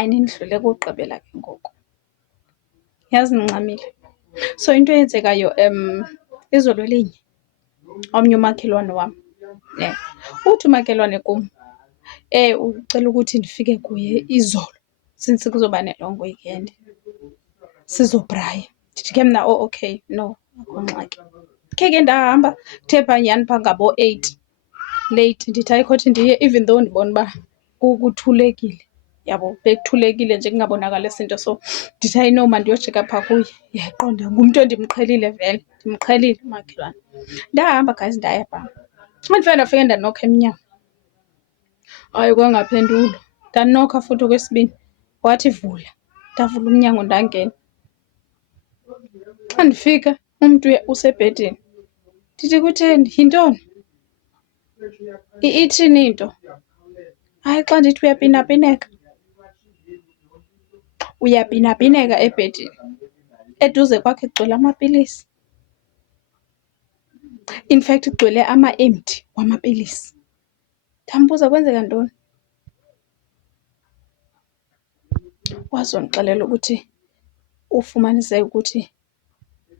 Hayi nindlule kugqibela ke ngoku. Yazi nincamile. So into eyenzekayo izolo elinye omnye umakhelwane wam uthi umakhelwane kum ucela ukuthi ndifike kuye izolo since kuzoba ne-long weekend sizobraya. Ndithi ke mna okay no akho ngxaki. Ke ndahamba kuthe phaa nyhani phaa ngabo-8 late ndithi hayi khothi ndiye even though ndibona uba kuthulekile yabo, bekuthulekile nje kungabonakalisi nto. So ndithi hayi no mandiyojika phaa kuye. Yaqonda ngumntu endimqhelile vele, ndimqhelile umakhelwane. Ndahamba guys ndaya phaa. Xa ndifika ndafika ndanokha emnyango, hayi kwangaphendulwa. Ndanokha futhi okwesibini wathi vula. Ndavula umnyango ndangena. Xa ndifika umntu usebhedini. Ndithi kutheni, yintoni? Ithini into? Hayi xa ndithi uyapinapineka. Uyapinapineka ebhedini eduze kwakhe kugcwele amapilisi. In fact kugcwele ama-empty wamapilisi. Ndambuza kwenzeka ntoni? Wazondixelela ukuthi ufumanise ukuthi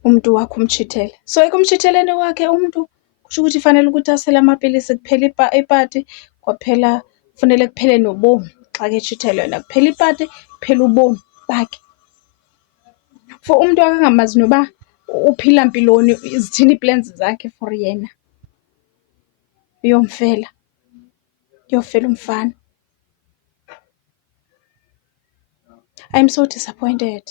umntu wakhe umtshithele. So ekumtshitheleni kwakhe umntu kusho ukuthi fanele ukuthi asele amapilisi kuphela ipati kwaphela, kufanele kuphele nobomi xa ketshithelwe yena. Kuphela ipati kuphela ubomi bakhe. For umntu akangamazi noba uphila mpiloni, zithini ii-plans zakhe for yena. Uyomfela, uyofela umfana. I'm so disappointed.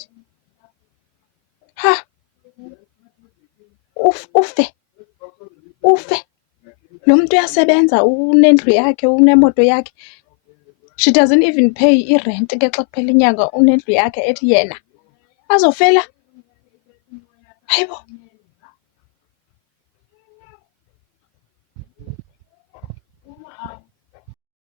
Ufe. Lo mntu uyasebenza, unendlu yakhe, unemoto yakhe. She doesn't even pay irent ke xa kuphela inyanga, unendlu yakhe ethi yena azofela. Hayibo.